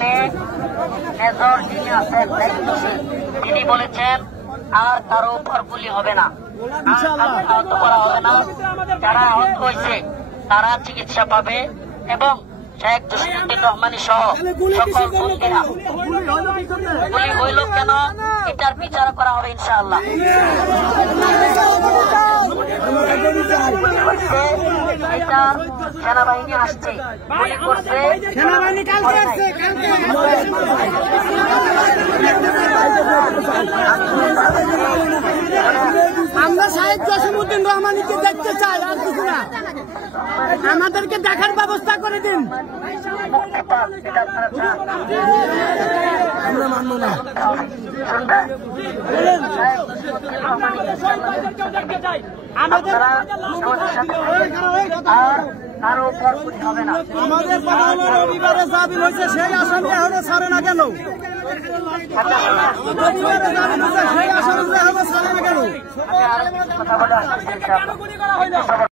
Major যিনি আছেন তিনি বলেছেন আর কারো উপর গুলি হবে না, আহত করা হবে না। যারা আহত হয়েছে তারা চিকিৎসা পাবে এবং শেখ জসিমউদ্দিন রহমানী সহ সকল বন্দীরা গুলি হইল কেন এটার বিচার করা হবে ইনশাআল্লাহ। এটা সেনাবাহিনী আসছে, গুলি করছে সেনাবাহিনী, আমরা শাহেদ জসিমউদ্দিন রহমানীকে দেখতে চাই, আর কিছু না। আমাদেরকে দেখার ব্যবস্থা করে দিন। আমরা মানব না। আমাদের রবিবারে জামিন হয়েছে, সেই আসামি এখনো ছাড়ে না কেন? রবিবারে জামিন হয়েছে, সেই আসামি এখনো ছাড়ে না কেন?